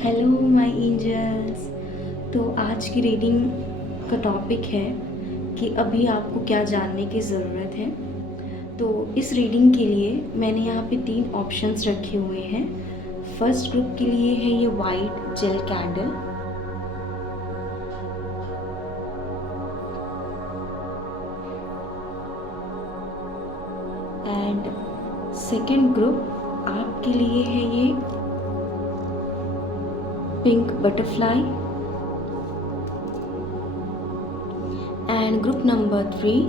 Hello my angels. तो आज की रीडिंग का टॉपिक है कि अभी आपको क्या जानने की ज़रूरत है। तो इस रीडिंग के लिए मैंने यहाँ पे 3 ऑप्शंस रखे हुए हैं। फर्स्ट ग्रुप के लिए है ये white jail candle, and second group आपके लिए है ये pink butterfly, and group number 3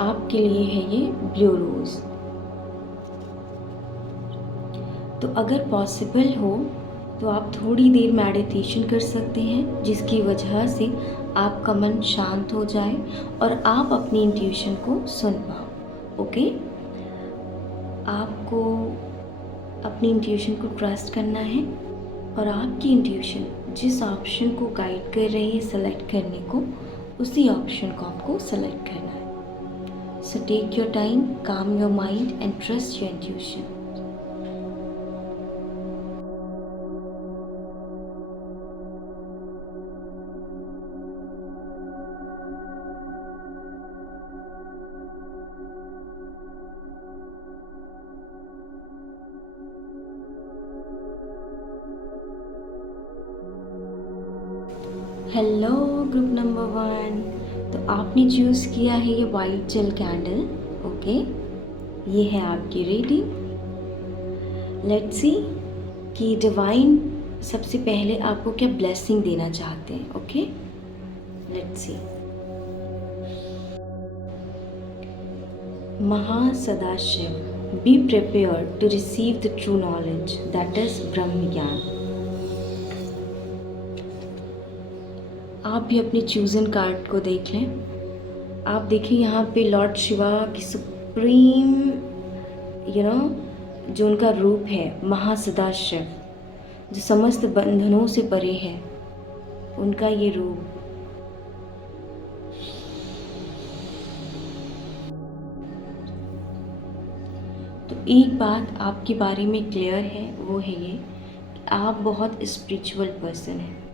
आपके लिए है ये ब्लू रोज़। तो अगर पॉसिबल हो तो आप थोड़ी देर मेडिटेशन कर सकते हैं, जिसकी वजह से आपका मन शांत हो जाए और आप अपनी इंट्यूशन को सुन पाओ। ओके, आपको अपनी इंट्यूशन को ट्रस्ट करना है और आपकी इंट्यूशन जिस ऑप्शन को गाइड कर रही है सेलेक्ट करने को, उसी ऑप्शन को आपको सेलेक्ट करना है। So take your time, calm your mind and trust your intuition. Hello group number 1। तो आपने चूज़ किया है ये वाइट जेल कैंडल। ओके, ये है आपकी रीडिंग। लेट्स सी कि डिवाइन सबसे पहले आपको क्या ब्लेसिंग देना चाहते हैं। Okay, let's see. Mahasadashiv, be prepared to receive the true knowledge, that is Brahm gyan. आप भी अपने चूजन कार्ड को देख लें। आप देखिए यहाँ पे लॉर्ड शिवा की सुप्रीम जो उनका रूप है, महासदाशिव, जो समस्त बंधनों से परे है, उनका ये रूप। तो एक बात आपके बारे में क्लियर है, वो है ये कि आप बहुत स्पिरिचुअल पर्सन हैं।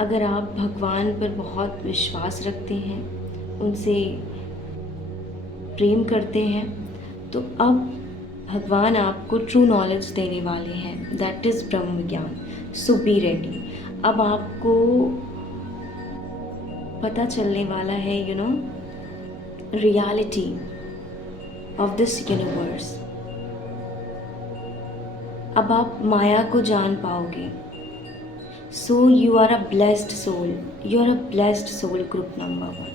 अगर आप भगवान पर बहुत विश्वास रखते हैं, उनसे प्रेम करते हैं, तो अब भगवान आपको ट्रू नॉलेज देने वाले हैं, दैट इज़ ब्रह्म ज्ञान। सो बी रेडी। अब आपको पता चलने वाला है रियलिटी ऑफ दिस यूनिवर्स। अब आप माया को जान पाओगे। So you are a blessed soul. You are a blessed soul, group number 1.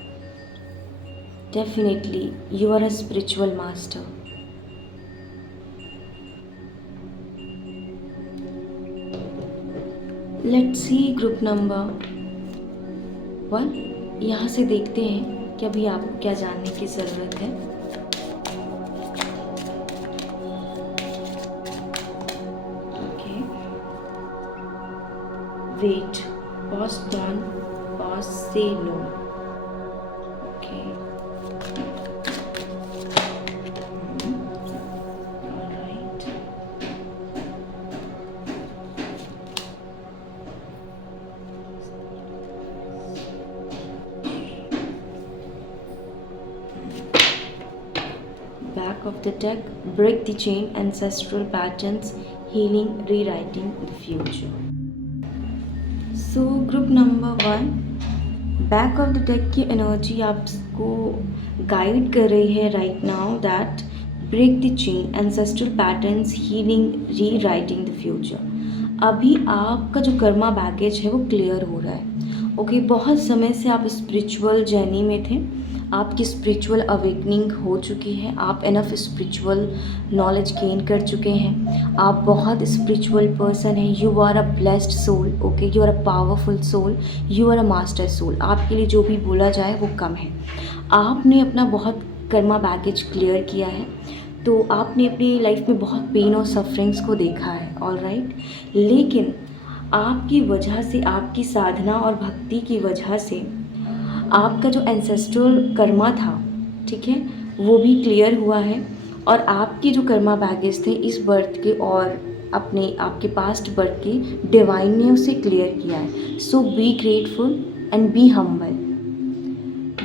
Definitely, you are a spiritual master. Let's see group number 1. यहाँ से देखते हैं कि अभी आपको क्या जानने की ज़रूरत है। Wait, pause, don't pause, say no. Okay. All right. Back of the deck, break the chain, ancestral patterns, healing, rewriting the future. So group number 1, back of the deck की एनर्जी आपको गाइड कर रही है right now, that break the chain, ancestral patterns, healing, rewriting the future. अभी आपका जो Karma baggage है वो क्लियर हो रहा है। ओके, बहुत समय से आप स्पिरिचुअल जर्नी में थे, आपकी स्पिरिचुअल अवेकनिंग हो चुकी है, आप इनफ स्पिरिचुअल नॉलेज गेन कर चुके हैं, आप बहुत स्पिरिचुअल पर्सन हैं। You are a blessed soul. Okay, you are a powerful soul, you are a master soul. आपके लिए जो भी बोला जाए वो कम है। आपने अपना बहुत कर्मा बैगेज क्लियर किया है, तो आपने अपनी लाइफ में बहुत पेन और सफरिंग्स को देखा है। ऑल राइट, लेकिन आपकी वजह से, आपकी साधना और भक्ति की वजह से आपका जो एंसेस्ट्रल कर्मा था, ठीक है, वो भी क्लियर हुआ है। और आपकी जो कर्मा बैगेज थे इस बर्थ के और अपने आपके पास्ट बर्थ के डिवाइन ने उसे क्लियर किया है। So be grateful and be humble,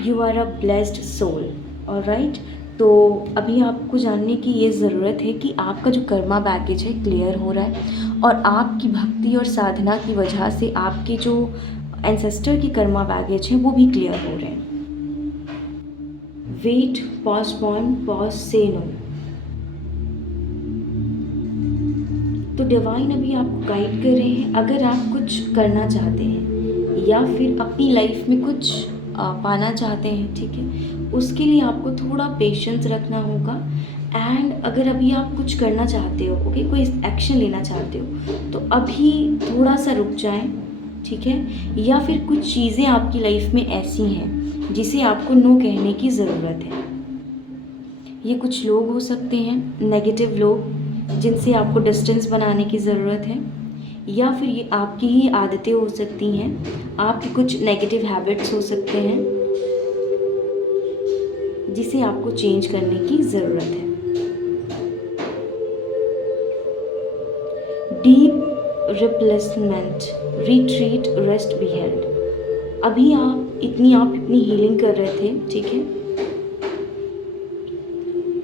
you are a blessed soul. Alright, तो अभी आपको जानने की ये ज़रूरत है कि आपका जो कर्मा बैगेज है क्लियर हो रहा है, और आपकी भक्ति और साधना की वजह से आपके जो एंसेस्टर की कर्मा बैगेज है वो भी क्लियर हो रहे हैं। वेट, पोस्टपोन, पॉज, से नो। तो डिवाइन अभी आपको गाइड कर रहे हैं, अगर आप कुछ करना चाहते हैं या फिर अपनी लाइफ में कुछ पाना चाहते हैं, ठीक है, उसके लिए आपको थोड़ा पेशेंस रखना होगा। एंड अगर अभी आप कुछ करना चाहते हो, ओके, कोई एक्शन लेना चाहते हो, तो अभी थोड़ा सा रुक जाएं, ठीक है। या फिर कुछ चीज़ें आपकी लाइफ में ऐसी हैं जिसे आपको नो कहने की ज़रूरत है। ये कुछ लोग हो सकते हैं, नेगेटिव लोग, जिनसे आपको डिस्टेंस बनाने की ज़रूरत है, या फिर ये आपकी ही आदतें हो सकती हैं, आपके कुछ नेगेटिव हैबिट्स हो सकते हैं जिसे आपको चेंज करने की ज़रूरत है। Deep replacement, retreat, rest be held. अभी आप इतनी हीलिंग कर रहे थे, ठीक है,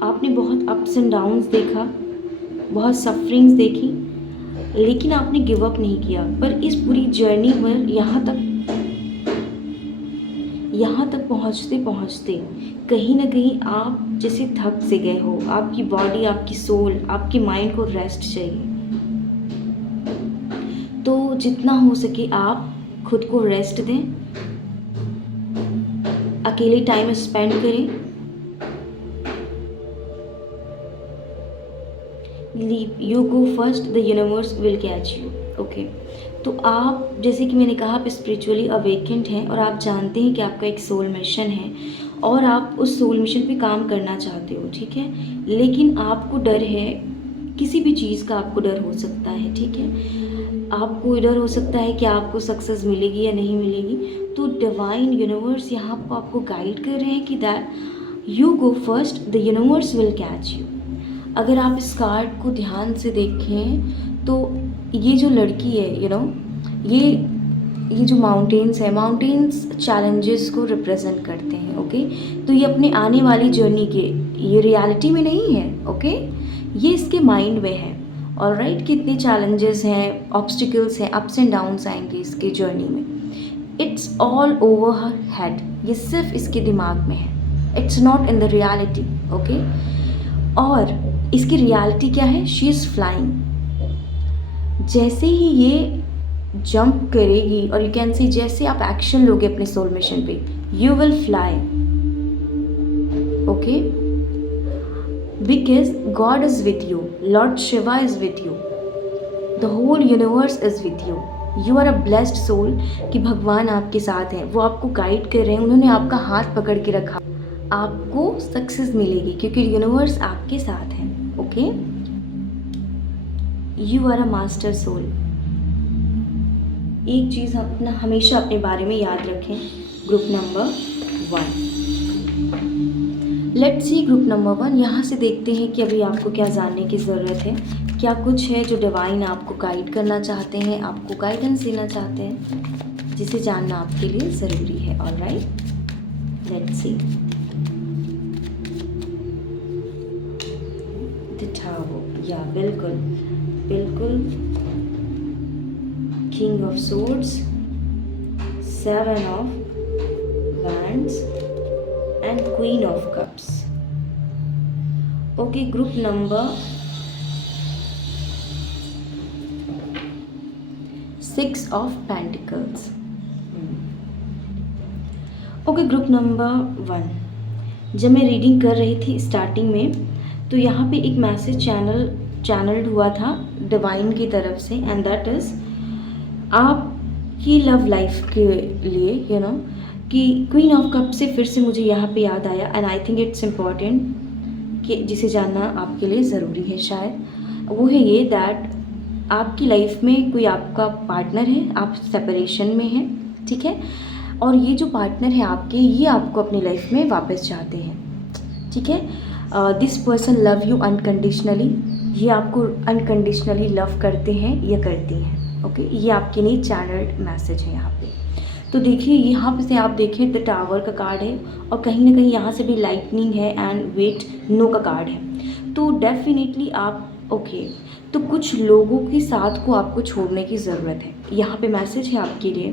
आपने बहुत अप्स एंड डाउन्स देखा, बहुत सफरिंग्स देखी, लेकिन आपने गिव अप नहीं किया। पर इस पूरी जर्नी पर यहाँ तक पहुँचते पहुँचते कहीं ना कहीं आप जैसे थक से गए हो। आपकी बॉडी, आपकी सोल, आपके माइंड को रेस्ट चाहिए। तो जितना हो सके आप खुद को रेस्ट दें, अकेले टाइम स्पेंड करें, leave, you go first, the universe will catch you. Okay, तो आप, जैसे कि मैंने कहा, आप स्पिरिचुअली अवेकेंड हैं और आप जानते हैं कि आपका एक सोल मिशन है और आप उस सोल मिशन पे काम करना चाहते हो, ठीक है, लेकिन आपको डर है, किसी भी चीज़ का आपको डर हो सकता है, ठीक है। आपको डर हो सकता है कि आपको सक्सेस मिलेगी या नहीं मिलेगी। तो डिवाइन यूनिवर्स यहाँ पर आपको गाइड कर रहे हैं कि that you go first, the universe will catch you. अगर आप इस कार्ड को ध्यान से देखें तो ये जो लड़की है, ये जो माउंटेन्स है, माउंटेन्स चैलेंजेस को रिप्रेजेंट करते हैं, ओके। तो ये अपने आने वाली जर्नी के, ये रियलिटी में नहीं है, ओके, ये इसके माइंड में है। ऑलराइट, कितने चैलेंजेस हैं, ऑब्स्टिकल्स हैं, अप्स एंड डाउन्स आएंगे इसके जर्नी में। It's all over her head, ये सिर्फ इसके दिमाग में है, it's not in the reality, okay. और इसकी रियलिटी क्या है? She is flying. जैसे ही ये जंप करेगी, और यू कैन सी, जैसे आप एक्शन लोगे अपने सोल मिशन पे, you will fly, okay, because God is with you, lord Shiva is with you, the whole universe is with you, you are a blessed soul. कि भगवान आपके साथ हैं, वो आपको गाइड कर रहे हैं, उन्होंने आपका हाथ पकड़ के रखा। आपको सक्सेस मिलेगी क्योंकि यूनिवर्स आपके साथ है, okay. You are a master soul. एक चीज़ अपना हमेशा अपने बारे में याद रखें। Group number 1, let's see group number 1। यहाँ से देखते हैं कि अभी आपको क्या जानने की ज़रूरत है, क्या कुछ है जो डिवाइन आपको गाइड करना चाहते हैं, आपको गाइडेंस देना चाहते हैं, जिसे जानना आपके लिए ज़रूरी है। ऑलराइट, लेट्स सी। या बिल्कुल बिल्कुल, king of swords, 7 of wands and queen of cups. Okay, group number 6 of pentacles. Okay, group number 1। जब मैं रीडिंग कर रही थी स्टार्टिंग में, तो यहाँ पे एक मैसेज चैनल्ड हुआ था डिवाइन की तरफ से, एंड दैट इज़ आपकी लव लाइफ के लिए, कि क्वीन ऑफ कप से फिर से मुझे यहाँ पे याद आया, and I think it's important कि जिसे जानना आपके लिए ज़रूरी है शायद। वो है ये दैट आपकी लाइफ में कोई आपका पार्टनर है, आप सेपरेशन में हैं, ठीक है, और ये जो पार्टनर है आपके, ये आपको अपनी लाइफ में वापस चाहते हैं, ठीक है। This person love you unconditionally, ये आपको अनकंडीशनली लव करते हैं या करती हैं। ओके, ये आपके लिए चैनल्ड मैसेज है यहाँ पे। तो देखिए यहाँ पे से आप देखें द टावर का कार्ड है और कहीं ना कहीं यहाँ से भी लाइटनिंग है एंड वेट नो का कार्ड है। तो डेफिनेटली आप तो कुछ लोगों के साथ को आपको छोड़ने की ज़रूरत है। यहाँ पे मैसेज है आपके लिए,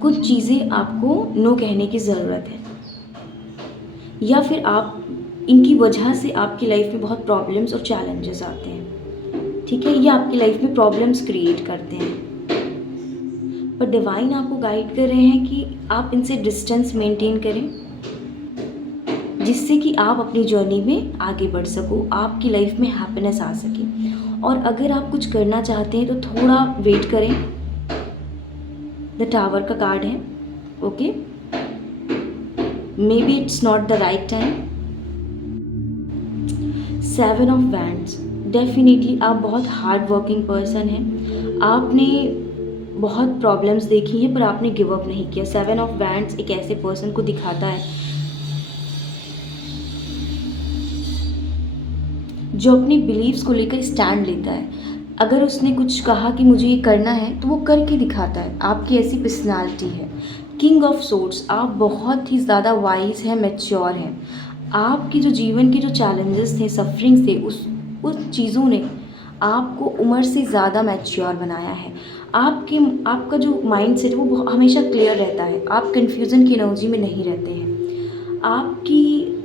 कुछ चीज़ें आपको नो कहने की ज़रूरत है, या फिर आप इनकी वजह से आपकी लाइफ में बहुत प्रॉब्लम्स और चैलेंजेस आते हैं। ठीक है, ये आपकी लाइफ में प्रॉब्लम्स क्रिएट करते हैं, पर डिवाइन आपको गाइड कर रहे हैं कि आप इनसे डिस्टेंस मेंटेन करें, जिससे कि आप अपनी जर्नी में आगे बढ़ सको, आपकी लाइफ में हैप्पीनेस आ सके। और अगर आप कुछ करना चाहते हैं तो थोड़ा वेट करें। द टावर का कार्ड है। Okay, may be it's not the right time. 7 of wands, definitely आप बहुत हार्ड वर्किंग पर्सन हैं। आपने बहुत प्रॉब्लम्स देखी हैं पर आपने गिव अप नहीं किया। 7 ऑफ वैंड्स एक ऐसे पर्सन को दिखाता है जो अपनी बिलीव्स को लेकर स्टैंड लेता है। अगर उसने कुछ कहा कि मुझे ये करना है तो वो करके दिखाता है। आपकी ऐसी पर्सनालिटी है। किंग ऑफ सोर्ड्स, आप बहुत ही ज़्यादा वाइज हैं, मैच्योर हैं। आपकी जो जीवन के जो चैलेंजेस थे, सफरिंग थे, उस चीज़ों ने आपको उम्र से ज़्यादा मैच्योर बनाया है। आपका जो माइंड सेट वो हमेशा क्लियर रहता है। आप कन्फ्यूज़न की एनर्जी में नहीं रहते हैं।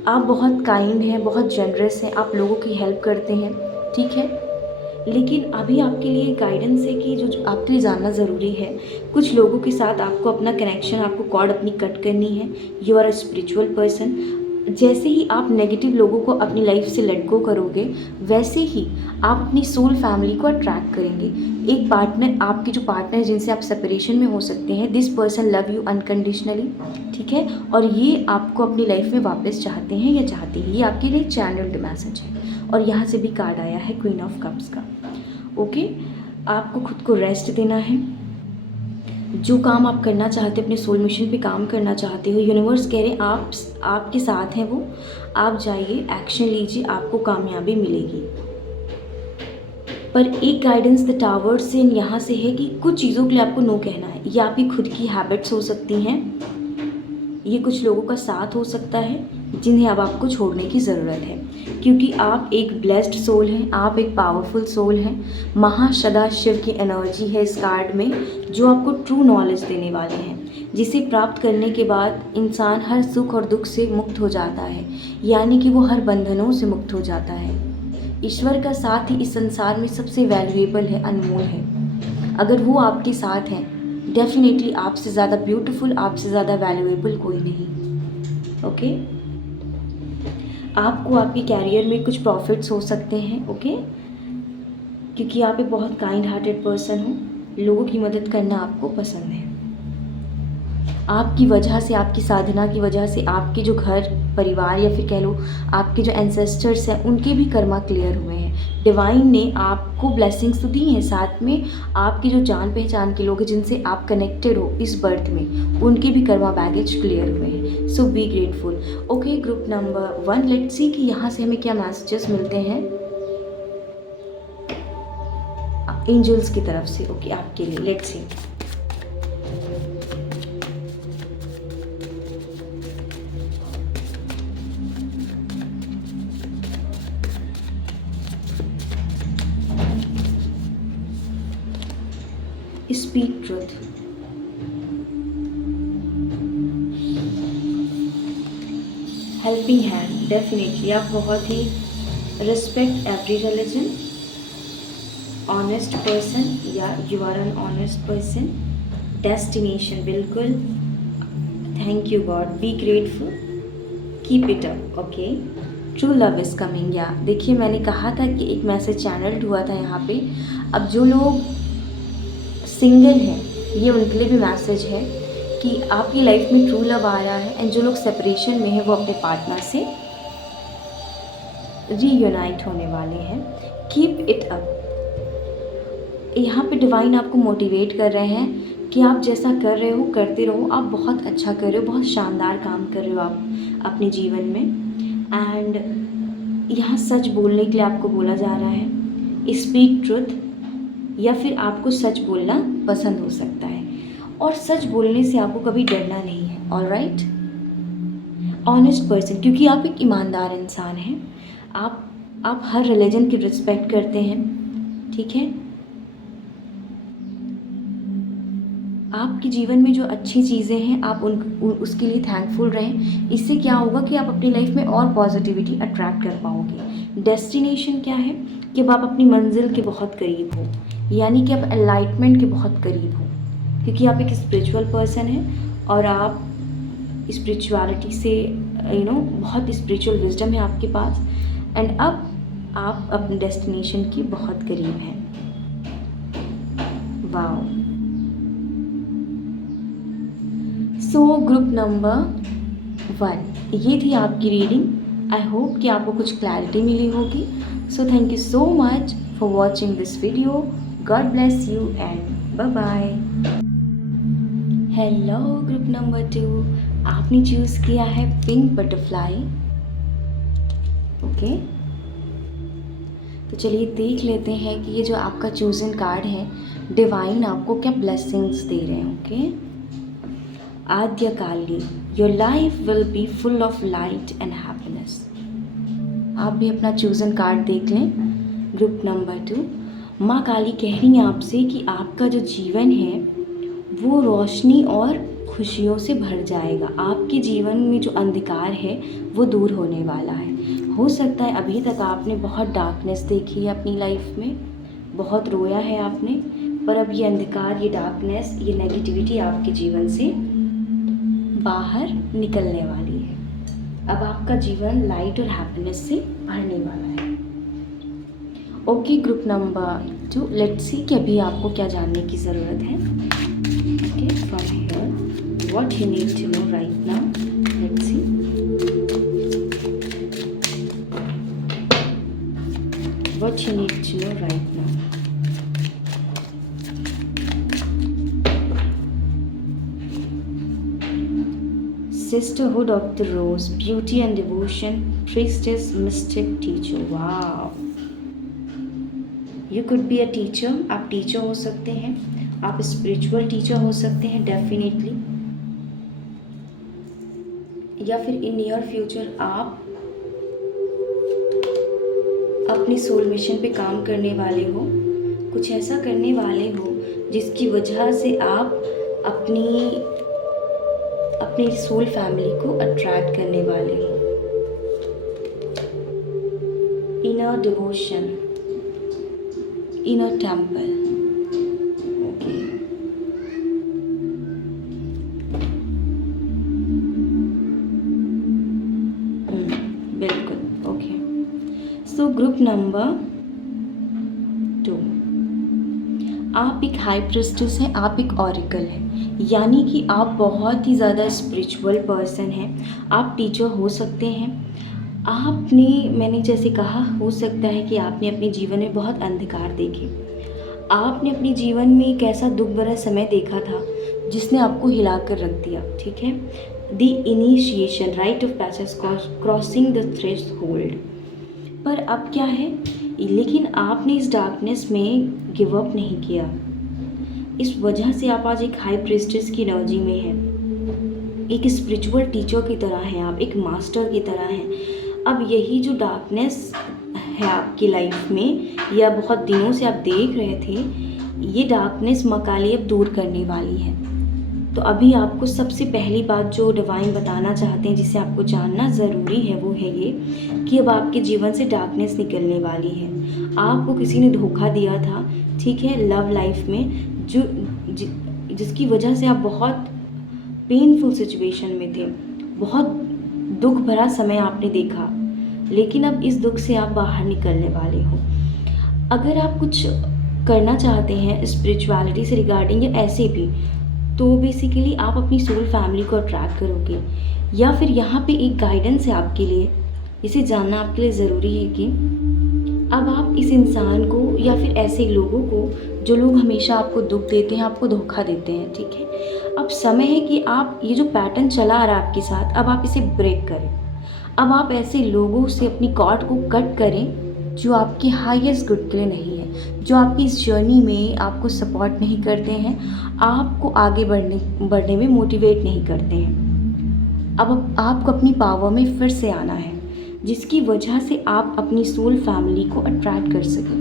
आप बहुत काइंड हैं, बहुत जनरस हैं, आप लोगों की हेल्प करते हैं। ठीक है, लेकिन अभी आपके लिए गाइडेंस है कि जो आपके लिए जानना ज़रूरी है, कुछ लोगों के साथ आपको अपना कनेक्शन, आपको कॉर्ड अपनी कट करनी है। You are a spiritual person. जैसे ही आप नेगेटिव लोगों को अपनी लाइफ से लेट गो करोगे, वैसे ही आप अपनी सोल फैमिली को अट्रैक्ट करेंगे। एक पार्टनर, आपके जो पार्टनर जिनसे आप सेपरेशन में हो सकते हैं, this person love you unconditionally. ठीक है, और ये आपको अपनी लाइफ में वापस चाहते हैं या चाहती है। ये आपके लिए चैनल्ड मैसेज है। और यहाँ से भी कार्ड आया है क्वीन ऑफ कप्स का। ओके, आपको खुद को रेस्ट देना है। जो काम आप करना चाहते हो, अपने सोल मिशन पे काम करना चाहते हो, यूनिवर्स कह रहे हैं आपके साथ हैं वो। आप जाइए, एक्शन लीजिए, आपको कामयाबी मिलेगी। पर एक गाइडेंस द टावर से यहाँ से है कि कुछ चीज़ों के लिए आपको नो कहना है। ये आपकी खुद की हैबिट्स हो सकती हैं, ये कुछ लोगों का साथ हो सकता है जिन्हें अब आपको छोड़ने की ज़रूरत है, क्योंकि आप एक ब्लेस्ड सोल हैं, आप एक पावरफुल सोल हैं। महासदा शिव की एनर्जी है इस कार्ड में, जो आपको ट्रू नॉलेज देने वाले हैं, जिसे प्राप्त करने के बाद इंसान हर सुख और दुख से मुक्त हो जाता है, यानी कि वो हर बंधनों से मुक्त हो जाता है। ईश्वर का साथ ही इस संसार में सबसे वैल्यूएबल है, अनमोल है। अगर वो आपके साथ हैं, डेफिनेटली आपसे ज़्यादा ब्यूटीफुल, आपसे ज़्यादा वैल्यूएबल कोई नहीं। ओके, आपको आपके कैरियर में कुछ प्रॉफिट्स हो सकते हैं। ओके, क्योंकि आप एक बहुत काइंड हार्टेड पर्सन हो, लोगों की मदद करना आपको पसंद है। आपकी वजह से, आपकी साधना की वजह से आपके जो घर परिवार या फिर कह लो आपके जो एंसेस्टर्स हैं, उनके भी कर्मा क्लियर हुए हैं। डिवाइन ने आपको ब्लेसिंग्स तो दी हैं, साथ में आपकी जो जान पहचान के लोग हैं जिनसे आप कनेक्टेड हो इस बर्थ में, उनके भी कर्मा बैगेज क्लियर हुए हैं। So be grateful. Okay, group number 1, let's see कि यहाँ से हमें क्या मैसेजेस मिलते हैं एंजल्स की तरफ से। ओके, आपके लिए let's see. Speak truth. Helping hand, definitely आप बहुत ही respect every religion, honest person yeah you are an honest person. Destination, बिल्कुल। Thank you God, be grateful, keep it up. Okay, true love is coming. Yeah देखिए, मैंने कहा था कि एक मैसेज चैनल्ड हुआ था यहाँ पे। अब जो लोग सिंगल हैं, ये उनके लिए भी मैसेज है कि आपकी लाइफ में ट्रू लव आ रहा है। एंड जो लोग सेपरेशन में हैं, वो अपने पार्टनर से रीयूनाइट होने वाले हैं। Keep it up. यहाँ पे डिवाइन आपको मोटिवेट कर रहे हैं कि आप जैसा कर रहे हो करते रहो। आप बहुत अच्छा कर रहे हो, बहुत शानदार काम कर रहे हो आप अपने जीवन में। एंड यहाँ सच बोलने के लिए आपको बोला जा रहा है, स्पीक ट्रुथ, या फिर आपको सच बोलना पसंद हो सकता है। और सच बोलने से आपको कभी डरना नहीं है। ऑलराइट, ऑनेस्ट पर्सन, क्योंकि आप एक ईमानदार इंसान हैं। आप हर रिलीजन की रिस्पेक्ट करते हैं, ठीक है। आपके जीवन में जो अच्छी चीज़ें हैं आप उसके लिए थैंकफुल रहें। इससे क्या होगा कि आप अपनी लाइफ में और पॉजिटिविटी अट्रैक्ट कर पाओगे। डेस्टिनेशन क्या है कि अब आप अपनी मंजिल के बहुत करीब हो, यानी कि आप एनलाइटमेंट के बहुत करीब हो, क्योंकि आप एक स्पिरिचुअल पर्सन हैं और आप स्पिरिचुअलिटी से बहुत स्पिरिचुअल विजडम है आपके पास। एंड अब आप अपने डेस्टिनेशन के बहुत करीब हैं। वाओ। सो ग्रुप नंबर 1, ये थी आपकी रीडिंग। आई होप कि आपको कुछ क्लैरिटी मिली होगी। So thank you so much for watching this video. God bless you and bye bye. Hello group number 2, आपने चूज़ किया है पिंक बटरफ्लाई। ओके, तो चलिए देख लेते हैं कि ये जो आपका चूजन कार्ड है, डिवाइन आपको क्या ब्लेसिंग्स दे रहे हैं। Okay, Adya Kali, your life will be full of light and happiness. आप भी अपना चूजन कार्ड देख लें। ग्रुप नंबर 2, माँ काली कह रही हैं आपसे कि आपका जो जीवन है वो रोशनी और खुशियों से भर जाएगा। आपके जीवन में जो अंधकार है वो दूर होने वाला है। हो सकता है अभी तक आपने बहुत डार्कनेस देखी है अपनी लाइफ में, बहुत रोया है आपने, पर अब ये अंधकार, ये डार्कनेस, ये नेगेटिविटी आपके जीवन से बाहर निकलने वाली है। अब आपका जीवन लाइट और हैप्पीनेस से भरने वाला है। Okay group number 2, let's see कि अभी आपको क्या जानने की ज़रूरत है। Okay, from here what you need to know right now, let's see. What you need to know right now. Sisterhood of the Rose, Beauty and Devotion, Priestess, Mystic, Teacher. Wow. You could be a teacher. आप teacher हो सकते हैं, आप spiritual teacher हो सकते हैं definitely, या फिर इन नियर फ्यूचर आप अपनी सोल मिशन पे काम करने वाले हो, कुछ ऐसा करने वाले हो जिसकी वजह से आप अपनी सोल फैमिली को अट्रैक्ट करने वाले हो। Inner devotion, inner temple. Okay, बिल्कुल। ओके, सो ग्रुप नंबर 2, आप एक हाई प्रिस्टेस हैं, आप एक ऑरिकल हैं, यानी कि आप बहुत ही ज़्यादा स्पिरिचुअल पर्सन हैं। आप टीचर हो सकते हैं। मैंने जैसे कहा, हो सकता है कि आपने अपने जीवन में बहुत अंधकार देखे, आपने अपने जीवन में एक ऐसा दुख भरा समय देखा था जिसने आपको हिला कर रख दिया, ठीक है। The initiation, right of passage, crossing the threshold. पर अब क्या है, लेकिन आपने इस डार्कनेस में गिव अप नहीं किया। इस वजह से आप आज एक हाई प्रिस्टेस की एनर्जी में हैं, एक स्पिरिचुअल टीचर की तरह हैं, आप एक मास्टर की तरह हैं। अब यही जो डार्कनेस है आपकी लाइफ में, या बहुत दिनों से आप देख रहे थे, ये डार्कनेस माँ काली अब दूर करने वाली है। तो अभी आपको सबसे पहली बात जो डिवाइन बताना चाहते हैं, जिसे आपको जानना ज़रूरी है, वो है ये कि अब आपके जीवन से डार्कनेस निकलने वाली है। आपको किसी ने धोखा दिया था, ठीक है, लव लाइफ में, जिसकी वजह से आप बहुत पेनफुल सिचुएशन में थे, बहुत दुख भरा समय आपने देखा, लेकिन अब इस दुख से आप बाहर निकलने वाले हो। अगर आप कुछ करना चाहते हैं स्पिरिचुअलिटी से रिगार्डिंग या ऐसे भी, तो बेसिकली आप अपनी सोल फैमिली को अट्रैक्ट करोगे, या फिर यहाँ पे एक गाइडेंस है आपके लिए, इसे जानना आपके लिए ज़रूरी है कि अब आप इस इंसान को या फिर ऐसे लोगों को, जो लोग हमेशा आपको दुख देते हैं, आपको धोखा देते हैं, ठीक है, अब समय है कि आप ये जो पैटर्न चला आ रहा है आपके साथ, अब आप इसे ब्रेक करें। अब आप ऐसे लोगों से अपनी कॉर्ड को कट करें जो आपके हाईएस्ट गुड के लिए नहीं है, जो आपकी इस जर्नी में आपको सपोर्ट नहीं करते हैं, आपको आगे बढ़ने में मोटिवेट नहीं करते हैं। अब आपको अपनी पावर में फिर से आना है, जिसकी वजह से आप अपनी सोल फैमिली को अट्रैक्ट कर सकें।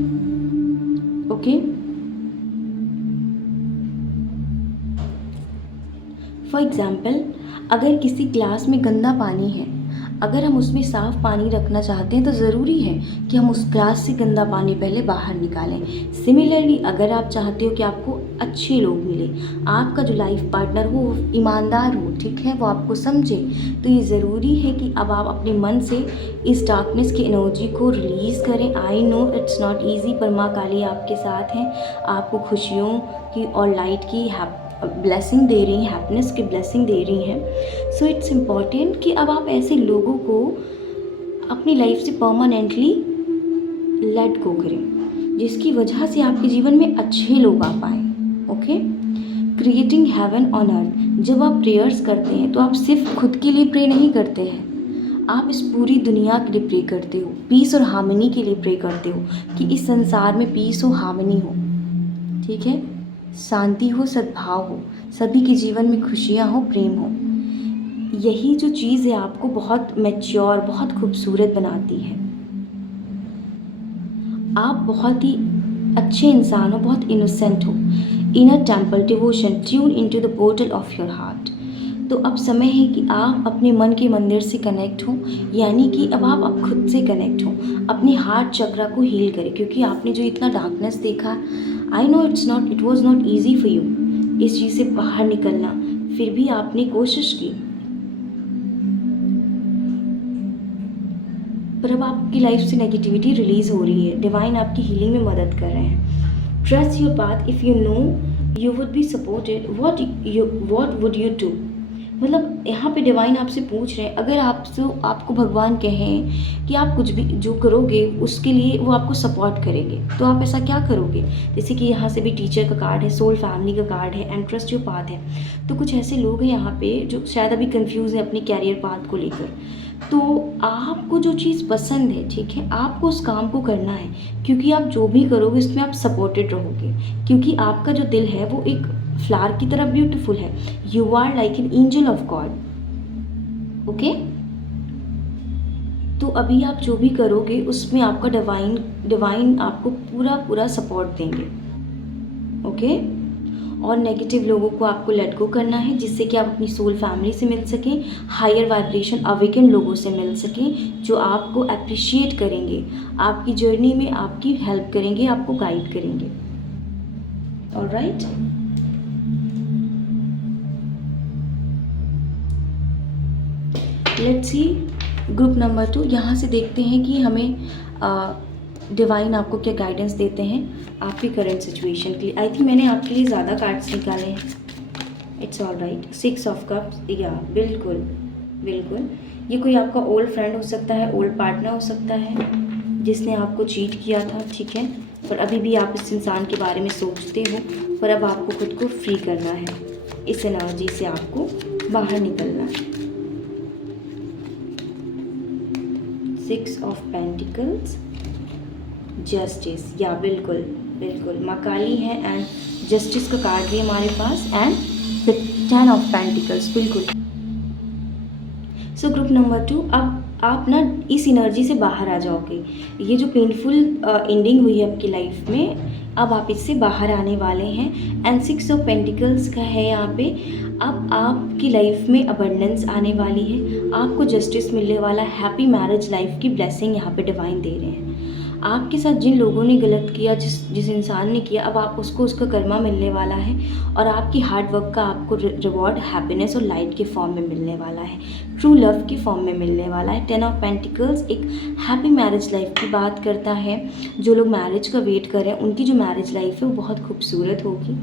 ओके, फॉर एग्ज़ाम्पल, अगर किसी ग्लास में गंदा पानी है, अगर हम उसमें साफ़ पानी रखना चाहते हैं तो ज़रूरी है कि हम उस ग्लास से गंदा पानी पहले बाहर निकालें। सिमिलरली, अगर आप चाहते हो कि आपको अच्छे लोग मिले, आपका जो लाइफ पार्टनर हो वो ईमानदार हो, ठीक है, वो आपको समझे, तो ये ज़रूरी है कि अब आप अपने मन से इस डार्कनेस की एनर्जी को रिलीज़ करें। I know it's not easy, पर माँ काली आपके साथ हैं, आपको खुशियों की और लाइट की ब्लेसिंग दे रही हैं, हैप्पीनेस की ब्लेसिंग दे रही हैं। सो इट्स इम्पॉर्टेंट कि अब आप ऐसे लोगों को अपनी लाइफ से परमानेंटली लेट गो करें, जिसकी वजह से आपके जीवन में अच्छे लोग आ पाएँ। Okay, creating heaven on earth. जब आप प्रेयर्स करते हैं तो आप सिर्फ खुद के लिए प्रे नहीं करते हैं, आप इस पूरी दुनिया के लिए प्रे करते हो, पीस और हार्मनी के लिए प्रे करते हो कि इस संसार में पीस हो, हार्मनी हो, ठीक है, शांति हो, सद्भाव हो, सभी के जीवन में खुशियाँ हो, प्रेम हो। यही जो चीज़ है आपको बहुत मैच्योर, बहुत खूबसूरत बनाती है। आप बहुत ही अच्छे इंसान हो, बहुत इनोसेंट हो। Inner temple devotion, tune into the portal of your heart. तो अब समय है कि आप अपने मन के मंदिर से कनेक्ट हो, यानी कि अब खुद से कनेक्ट हो, अपने हार्ट चक्रा को हील करें, क्योंकि आपने जो इतना डार्कनेस देखा, I know it was not easy for you इस चीज़ से बाहर निकलना, फिर भी आपने कोशिश की, पर अब आपकी लाइफ से नेगेटिविटी रिलीज़ हो रही है। डिवाइन आपकी हीलिंग में मदद कर रहे हैं। Trust your path, if you know you would be supported, what would you do. मतलब यहाँ पे डिवाइन आपसे पूछ रहे हैं, अगर आपको भगवान कहें कि आप कुछ भी जो करोगे उसके लिए वो आपको सपोर्ट करेंगे, तो आप ऐसा क्या करोगे। जैसे कि यहाँ से भी टीचर का कार्ड है, सोल फैमिली का कार्ड है, एंड ट्रस्ट योर पाथ है। तो कुछ ऐसे लोग हैं यहाँ पे जो शायद अभी कंफ्यूज है अपने कैरियर पाथ को लेकर। तो आपको जो चीज़ पसंद है, ठीक है, आपको उस काम को करना है, क्योंकि आप जो भी करोगे उसमें आप सपोर्टेड रहोगे, क्योंकि आपका जो दिल है वो एक फ्लावर की तरह ब्यूटीफुल है। You are like an angel of God. Okay, तो अभी आप जो भी करोगे उसमें आपका डिवाइन आपको पूरा सपोर्ट देंगे। ओके, और नेगेटिव लोगों को आपको लेट गो करना है, जिससे कि आप अपनी सोल फैमिली से मिल सकें, हायर वाइब्रेशन अवेकन लोगों से मिल सकें, जो आपको अप्रिशिएट करेंगे, आपकी जर्नी में आपकी हेल्प करेंगे, आपको गाइड करेंगे। Alright, let's see group number 2। यहाँ से देखते हैं कि हमें डिवाइन आपको क्या गाइडेंस देते हैं आपकी करंट सिचुएशन के लिए। आई थिंक मैंने आपके लिए ज़्यादा कार्ड्स निकाले हैं। It's all right. 6 of cups, या बिल्कुल बिल्कुल, ये कोई आपका ओल्ड फ्रेंड हो सकता है, ओल्ड पार्टनर हो सकता है जिसने आपको चीट किया था, ठीक है, पर अभी भी आप इस इंसान के बारे में सोचते हो, पर अब आपको खुद को फ्री करना है, इस एनर्जी से आपको बाहर निकलना है। 6 ऑफ पेंटिकल्स, जस्टिस, या बिल्कुल बिल्कुल माँ काली है, एंड जस्टिस का कार्ड भी हमारे पास, एंड द 10 ऑफ पेंटिकल्स, बिल्कुल। सो ग्रुप नंबर 2, अब आप ना इस एनर्जी से बाहर आ जाओगे। ये जो पेनफुल एंडिंग हुई है आपकी लाइफ में, अब आप इससे बाहर आने वाले हैं, एंड 6 ऑफ पेंटिकल्स का है यहाँ पे। अब आपकी लाइफ में अबंडेंस आने वाली है, आपको जस्टिस मिलने वाला, हैप्पी मैरिज लाइफ की ब्लेसिंग यहाँ पे डिवाइन दे रहे हैं। आपके साथ जिन लोगों ने गलत किया, जिस इंसान ने किया, अब आप उसको उसका कर्मा मिलने वाला है, और आपकी हार्ड वर्क का आपको रिवॉर्ड हैप्पीनेस और लाइट के फॉर्म में मिलने वाला है, ट्रू लव के फॉर्म में मिलने वाला है। 10 ऑफ पेंटिकल्स एक हैप्पी मैरिज लाइफ की बात करता है। जो लोग मैरिज का वेट कर रहे हैं, उनकी जो मैरिज लाइफ है वो बहुत खूबसूरत होगी,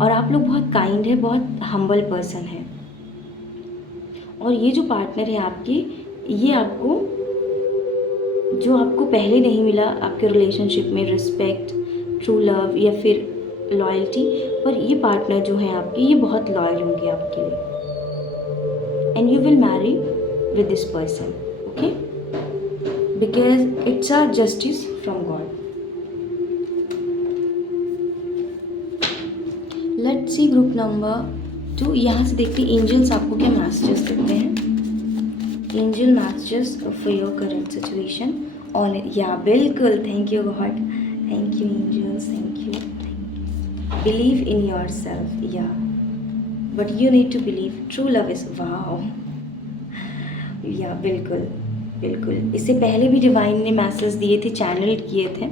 और आप लोग बहुत काइंड है, बहुत हम्बल पर्सन है। और ये जो पार्टनर है आपके, ये आपको जो आपको पहले नहीं मिला आपके रिलेशनशिप में, रिस्पेक्ट, ट्रू लव या फिर लॉयल्टी, पर ये पार्टनर जो है आपके, ये बहुत लॉयल होंगे आपके लिए, and you will marry with this person. okay, because it's a justice from God. Let's see group number 2. यहाँ से देखते हैं एंजल्स आपको क्या मैसेजेस देते हैं. Angel messages for your current situation on. Yeah बिल्कुल, thank you God, thank you angels, thank you. Believe in yourself, yeah but you need to believe. True love is wow. Yeah बिल्कुल बिल्कुल, इससे पहले भी divine ने message दिए थे, channel किए थे,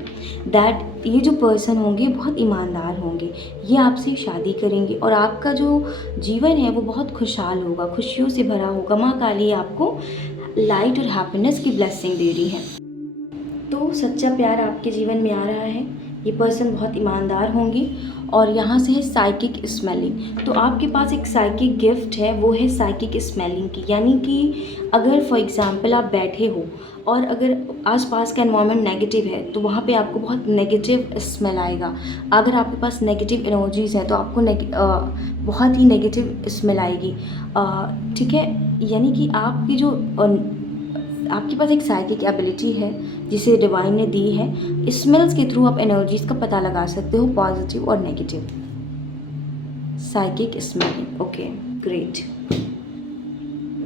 दैट ये जो पर्सन होंगे बहुत ईमानदार होंगे, ये आपसे शादी करेंगे और आपका जो जीवन है वो बहुत खुशहाल होगा, खुशियों से भरा होगा. माँ काली आपको लाइट और हैप्पीनेस की ब्लेसिंग दे रही है. तो सच्चा प्यार आपके जीवन में आ रहा है. ये पर्सन बहुत ईमानदार होंगे. और यहाँ से है साइकिक स्मेलिंग. तो आपके पास एक साइकिक गिफ्ट है, वो है साइकिक स्मेलिंग की. यानी कि अगर फॉर एग्जांपल आप बैठे हो और अगर आसपास का एनवायरनमेंट नेगेटिव है तो वहाँ पे आपको बहुत नेगेटिव स्मेल आएगा. अगर आपके पास नेगेटिव एनर्जीज़ हैं तो आपको बहुत ही नेगेटिव स्मेल आएगी. ठीक है, यानी कि आपकी जो आपके पास एक साइकिक एबिलिटी है जिसे डिवाइन ने दी है. स्मेल्स के थ्रू आप एनर्जीज का पता लगा सकते हो, पॉजिटिव और negative. Psychic smelling, okay, great,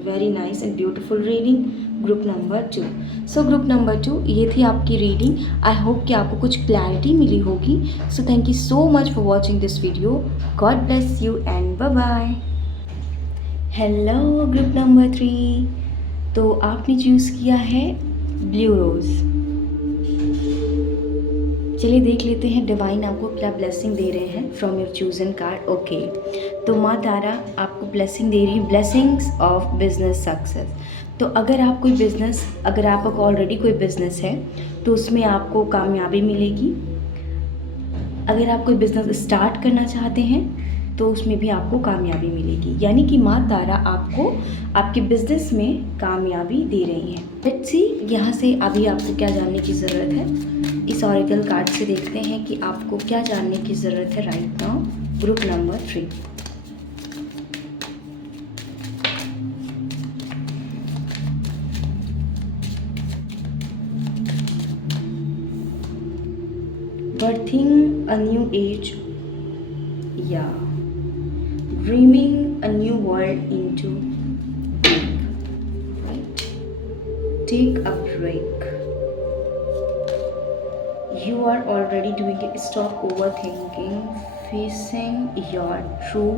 very nice and beautiful reading. Group number 2. So group number 2, ये थी आपकी रीडिंग. आई होप कि आपको कुछ क्लैरिटी मिली होगी. So thank you so much for watching this video. God bless you and bye bye. Hello group number 3. तो आपने चूज़ किया है ब्लू रोज़. चलिए देख लेते हैं डिवाइन आपको क्या ब्लेसिंग दे रहे हैं from your chosen card. Okay, तो माँ तारा आपको ब्लेसिंग दे रही है, ब्लेसिंग्स ऑफ बिजनेस सक्सेस. तो अगर आप कोई बिज़नेस, अगर आपका ऑलरेडी कोई बिज़नेस है तो उसमें आपको कामयाबी मिलेगी. अगर आप कोई बिज़नेस स्टार्ट करना चाहते हैं तो उसमें भी आपको कामयाबी मिलेगी. यानी कि माँ तारा आपको आपके बिजनेस में कामयाबी दे रही हैं. लेट्स सी यहाँ से अभी आपको क्या जानने की ज़रूरत है. इस ऑरेकल कार्ड से देखते हैं कि आपको क्या जानने की ज़रूरत है right now. Group number 3. Berthing a new age, या dreaming a new world into being, right? Take a break. You are already doing it. Stop overthinking. Facing your true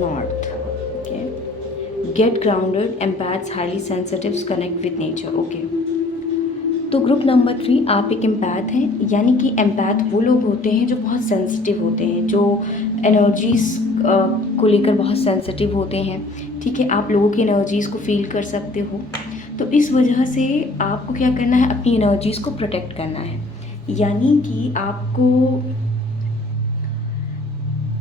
north. Okay. Get grounded. Empaths, highly sensitives, connect with nature. Okay. तो group number 3, आप एक empath हैं. यानी कि empath वो लोग होते हैं जो बहुत सेंसिटिव होते हैं, जो एनर्जीज़ को लेकर बहुत सेंसिटिव होते हैं. ठीक है, आप लोगों की एनर्जीज़ को फील कर सकते हो. तो इस वजह से आपको क्या करना है, अपनी एनर्जीज़ को प्रोटेक्ट करना है. यानी कि आपको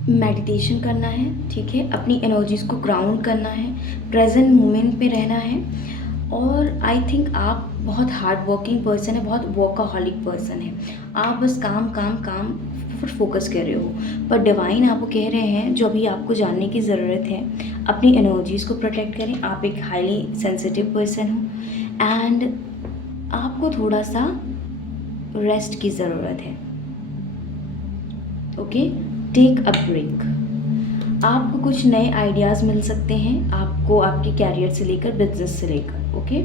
मेडिटेशन करना है. ठीक है, अपनी एनर्जीज़ को ग्राउंड करना है, प्रेजेंट मोमेंट पे रहना है. और आई थिंक आप बहुत हार्ड वर्किंग पर्सन है, बहुत वर्काहॉलिक पर्सन है. आप बस काम काम काम पर फोकस कर रहे हो. पर डिवाइन आपको कह रहे हैं जो अभी आपको जानने की ज़रूरत है, अपनी एनर्जीज़ को प्रोटेक्ट करें. आप एक हाईली सेंसिटिव पर्सन हो एंड आपको थोड़ा सा रेस्ट की ज़रूरत है. Okay, take a break. आपको कुछ नए आइडियाज़ मिल सकते हैं, आपको आपके कैरियर से लेकर बिजनेस से लेकर. ओके,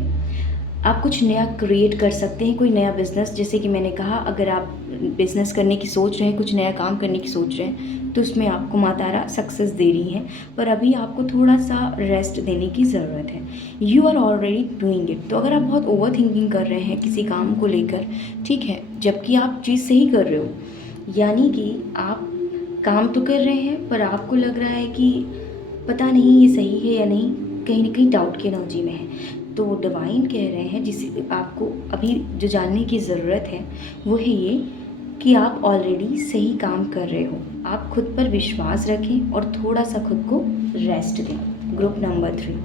आप कुछ नया क्रिएट कर सकते हैं, कोई नया बिज़नेस. जैसे कि मैंने कहा, अगर आप बिज़नेस करने की सोच रहे हैं, कुछ नया काम करने की सोच रहे हैं, तो उसमें आपको माँ तारा सक्सेस दे रही हैं. पर अभी आपको थोड़ा सा रेस्ट देने की ज़रूरत है. You are already doing it. तो अगर आप बहुत ओवर थिंकिंग कर रहे हैं किसी काम को लेकर, ठीक है, जबकि आप चीज़ सही कर रहे हो, यानी कि आप काम तो कर रहे हैं पर आपको लग रहा है कि पता नहीं ये सही है या नहीं, कहीं ना कहीं डाउट की एनर्जी में है. तो डिवाइन कह रहे हैं जिसे आपको अभी जो जानने की ज़रूरत है वो है ये कि आप ऑलरेडी सही काम कर रहे हो. आप खुद पर विश्वास रखें और थोड़ा सा खुद को रेस्ट दें. ग्रुप नंबर 3,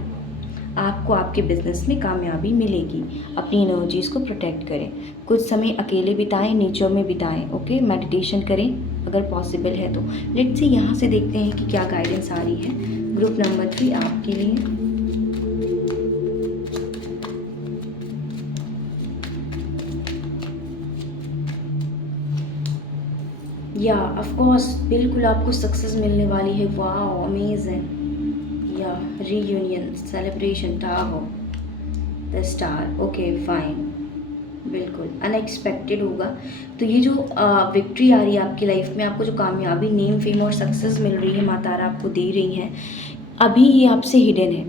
आपको आपके बिजनेस में कामयाबी मिलेगी. अपनी एनर्जीज़ को प्रोटेक्ट करें. कुछ समय अकेले बिताएं, नेचर में बिताएं. ओके, मेडिटेशन करें अगर पॉसिबल है तो. लेट्स सी यहाँ से देखते हैं कि क्या गाइडेंस आ रही है ग्रुप नंबर 3 आपके लिए. या ऑफ कोर्स बिल्कुल आपको सक्सेस मिलने वाली है। Wow amazing. Yeah reunion celebration tower the star. Okay fine, बिल्कुल अनएक्सपेक्टेड होगा। तो ये जो विक्ट्री आ रही है आपकी लाइफ में, आपको जो कामयाबी, नेम, फेम और सक्सेस मिल रही है, माता तारा आपको दे रही है, अभी ये आपसे हिडन है।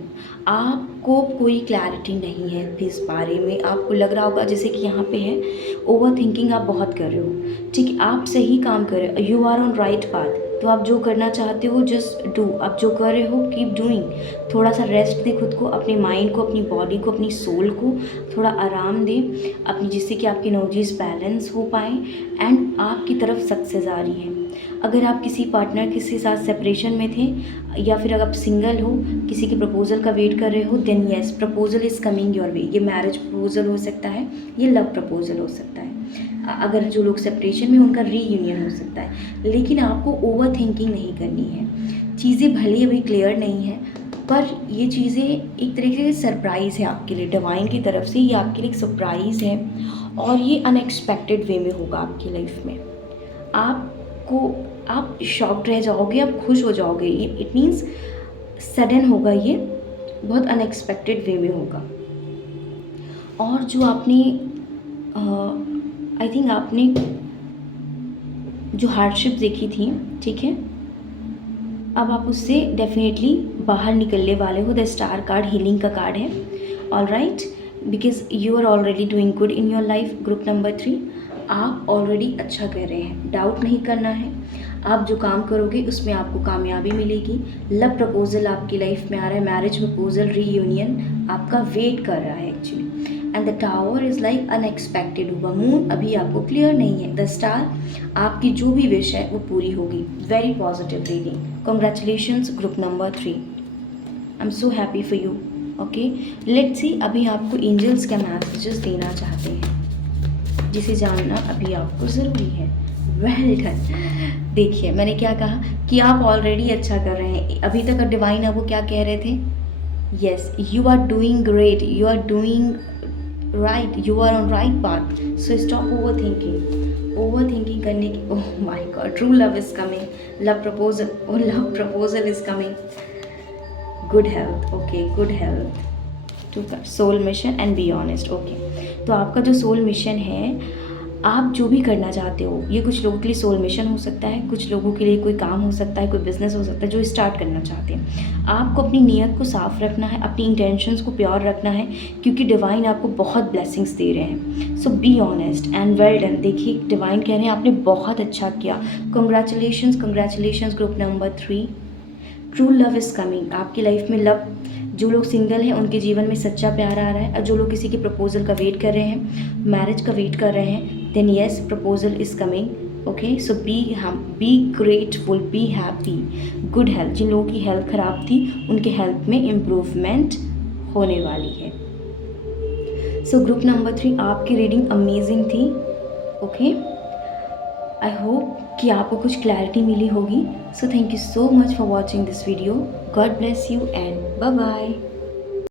आपको कोई क्लैरिटी नहीं है इस बारे में। आपको लग रहा होगा जैसे कि यहाँ पे है ओवर थिंकिंग आप बहुत कर रहे हो। ठीक है, आप सही काम कर रहे हो, you are on right path. तो आप जो करना चाहते हो जस्ट डू। आप जो कर रहे हो कीप डूइंग। थोड़ा सा रेस्ट दे खुद को, अपने माइंड को, अपनी बॉडी को, अपनी सोल को थोड़ा आराम दे अपनी, जिससे कि आपकी एनर्जीज बैलेंस हो पाए एंड आपकी तरफ सक्सेस आ रही है। अगर आप किसी पार्टनर किसी साथ सेपरेशन में थे, या फिर अगर आप सिंगल हो, किसी के प्रपोजल का वेट कर रहे हो, then yes proposal is coming your way. ये मैरिज प्रपोजल हो सकता है, ये लव प्रपोजल हो सकता है। अगर जो लोग सेपरेशन में, उनका रीयूनियन हो सकता है। लेकिन आपको ओवर थिंकिंग नहीं करनी है। चीज़ें भले अभी क्लियर नहीं है, पर ये चीज़ें एक तरीके से सरप्राइज़ है आपके लिए, डिवाइन की तरफ से ये आपके लिए एक सरप्राइज़ है। और ये अनएक्सपेक्टेड वे में होगा आपकी लाइफ में। आप शॉक्ड रह जाओगे, आप खुश हो जाओगे। ये इट मीन्स सडन होगा, ये बहुत अनएक्सपेक्टेड वे में होगा। और जो आपने आई थिंक आपने जो हार्डशिप देखी थी, ठीक है, अब आप उससे डेफिनेटली बाहर निकलने वाले हो। द स्टार कार्ड हीलिंग का कार्ड है। All right, because you are already doing good in your life. Group number 3, आप ऑलरेडी अच्छा कर रहे हैं, डाउट नहीं करना है। आप जो काम करोगे उसमें आपको कामयाबी मिलेगी। लव प्रपोजल आपकी लाइफ में आ रहा है, मैरिज प्रपोजल, रीयूनियन आपका वेट कर रहा है actually. And the tower is like unexpected होगा। मून अभी आपको क्लियर नहीं है। द स्टार, आपकी जो भी विश है वो पूरी होगी। Very positive reading. Congratulations group number 3। I am so happy for you. Okay, let's सी अभी आपको एंजल्स क्या मैसेजेस देना चाहते हैं, जिसे जानना अभी आपको ज़रूरी है। Well done. देखिए मैंने क्या कहा कि आप ऑलरेडी अच्छा कर रहे हैं। अभी तक डिवाइन आपको क्या कह रहे थे? Yes, you are doing great, you are doing right, you are on right path. So stop over thinking. Over thinking करने की, oh my God, true love is coming. Love proposal, oh love proposal is coming. Good health, okay, good health to soul mission and be honest. Okay, तो आपका जो soul mission है, आप जो भी करना चाहते हो, ये कुछ लोगों के लिए सोल मिशन हो सकता है, कुछ लोगों के लिए कोई काम हो सकता है, कोई बिजनेस हो सकता है जो स्टार्ट करना चाहते हैं। आपको अपनी नीयत को साफ रखना है, अपनी इंटेंशंस को प्योर रखना है, क्योंकि डिवाइन आपको बहुत ब्लेसिंग्स दे रहे हैं। So be honest and well done. देखिए डिवाइन कह रहे हैं आपने बहुत अच्छा किया। Congratulations, congratulations group number 3। True love is coming. आपकी लाइफ में लव, जो लोग सिंगल हैं उनके जीवन में सच्चा प्यार आ रहा है, और जो लोग किसी के प्रपोजल का वेट कर रहे हैं, मैरिज का वेट कर रहे हैं, then yes proposal is coming. Okay, so be grateful, be happy, good health. जिन लोगों की हेल्थ ख़राब थी उनके हेल्थ में इम्प्रूवमेंट होने वाली है। सो ग्रुप नंबर 3, आपकी रीडिंग अमेजिंग थी। ओके, आई होप कि आपको कुछ क्लैरिटी मिली होगी। So thank you so much for watching this video. God bless you and bye bye.